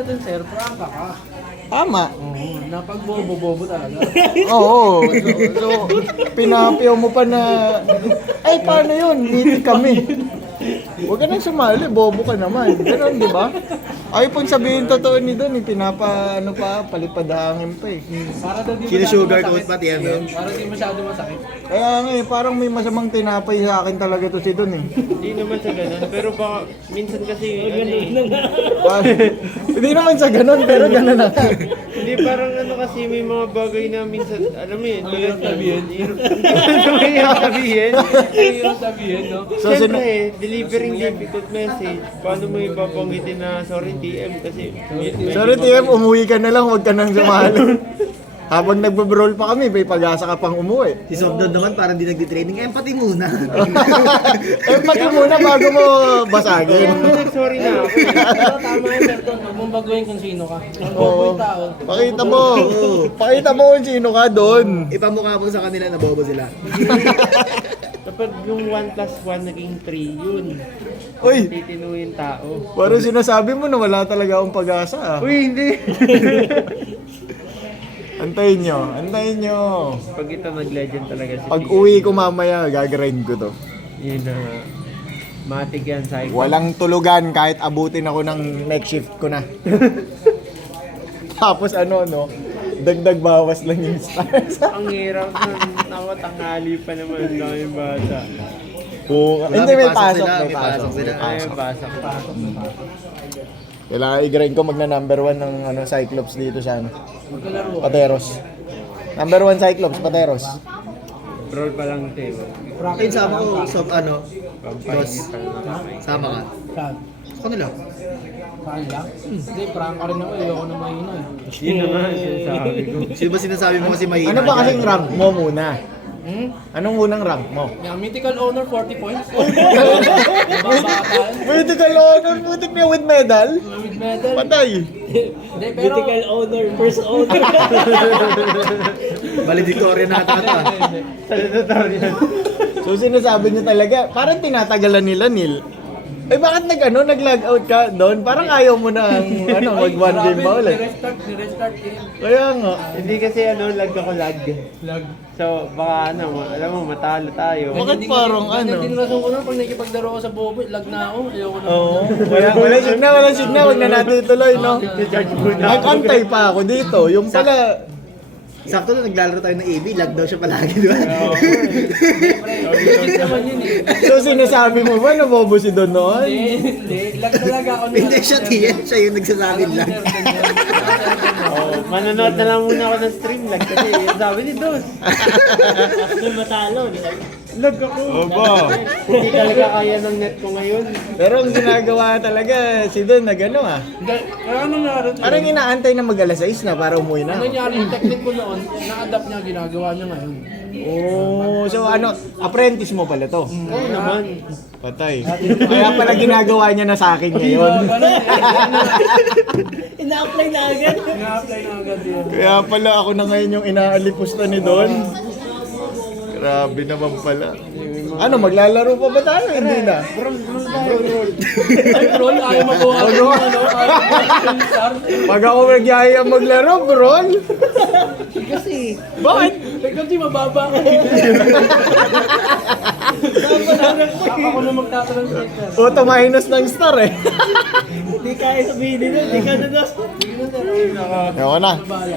Dun sir, prangka ka. Tama. Oo, napag-bobo-bobo talaga. Oo. So, pinapiyaw mo pa na, ay, paano yun? Meeting kami. Huwag ka nang sumali, bobo ka naman. Ganun, di ba? Ayaw pong sabihin totoo ni Don, ano pa, palipad-hangin pa eh. Para daw di Sinusugar masyado coat pati yan, no? masakit. Para di masyado masakit. Kaya nga eh, parang may masamang tinapay sa akin talaga to si Don eh. Hindi naman sa ganun, pero baka minsan kasi Hindi naman sa ganun, pero ganun na. hindi parang ano kasi may mga bagay na minsan, alam mo yun, Ang hirap sabihin. Hirap sabihin. Ang hirap sabihin, no? So, Siyempre, delivering difficult message. Paano mo ipapanggitin na sorry TM kasi Sorry TM, umuwi ka na lang, huwag ka nang sumali. Habang nagbabrol pa kami, may pag-asa ka pang umuwi. Si Sobdon naman parang di nagdi-training. Empathy muna. Eh, pati muna bago mo Kaya basagin. nga nag-sorry na ako. Pero tama yun, sir. Don. Huwag mong baguhin kung sino ka. Ang bobo Oo. yung tao. Pakita mo. Pakita mo kung sino ka doon. Ipamukha mo sa kanila na bobo sila. Kapag yung 1 plus 1 naging 3, yun. Uy, Titino yung tao. parang sinasabi mo na wala talaga akong pag-asa ah. Uy, hindi. Antayin nyo, antayin nyo. Pag ito nag-legend talaga si Pag uwi ko mamaya, gagrind ko to. Yun na. Matik yan, cycle. Walang tulugan kahit abutin ako ng next shift ko na. Tapos ano, no? Dagdag bawas lang yung stars. Ang hirap nun. Ako, tanghali pa naman lang yung bata. Oo. Wala, Hindi, may may pasok pasok. sila, May may pasok. pasok sila. Ay, basak. Kailangan i-grind ko magna number 1 ng ano, Cyclops dito sa ano, Magkalaro. Pateros. Number 1 Cyclops, Pateros. Roll pa lang ito eh. Ayun, sama ko. Boss, sama ka. Saan? Sa kanila. Sa kanila? Hindi, prangka rin ako. Ayoko na mahina eh. Yun naman, sinasabi ko. Sino ba sinasabi mo kasi mahina? Ano ba kasing rank mo muna? Hmm? Anong unang rank mo? Yung mythical owner, 40 points. Mababa ka. Medical honor, putik na with medal. With medal. Patay. Hindi, pero... owner, first owner. Valedictorian na ata. Sa totoo yan. So sinasabi niyo talaga, parang tinatagalan nila Nil. Eh bakit nag-log out ka doon? Parang ayaw mo na mag one game ba ulit? Nirestart game. Kaya nga. Hindi kasi lag ako lag. Lag. So, baka alam mo, matalo tayo. Bakit parang ano? Din rason ko na pag nakikipaglaro ko sa bobo, lag na ako. Ayoko na. Oo. Walang signal, wag na natin ituloy, no? Charge mo na. Nag-antay pa ako dito. Yung pala, Sakto na naglalaro tayo ng AB, lag daw siya palagi, di ba? Legit naman yun eh. so sinasabi mo ba na bobo si Don noon? Hindi. Lag talaga ako. Hindi siya TN, siya yung nagsasabi lang. Oh, manonood na lang muna ako ng stream lag kasi sabi ni Dos. Nung matalo, di ba? Lag ako. Opo. Hindi talaga kaya ng net ko ngayon. Pero ang ginagawa talaga si Don na gano'n ah. Kaya ano nangyari? Parang inaantay na mag-alas 6 na para umuwi Ano na. nangyari yung technique ko noon, na-adapt niya, ginagawa niya ngayon. Oh, so ano, apprentice mo pala to? Oo naman. Patay. Kaya pala ginagawa niya na sa akin ngayon. Ina-apply na agad. Na-apply na agad yun. Kaya pala ako na ngayon yung inaalipusta ni Don. Grabe naman pala. Ano, maglalaro pa ba tayo? Hindi na. Ay, troll, ayaw makuha ko Ano? ano, ayaw star. Pag ako magyaya maglaro, bro. Kasi, Bakit? Eh, kasi mababa ka. Ako na magtatranslate ka. Auto minus ng star eh. Hindi kaya sabihin nila, hindi ka na dos. Sige na, sir. Ewan na. Bahala.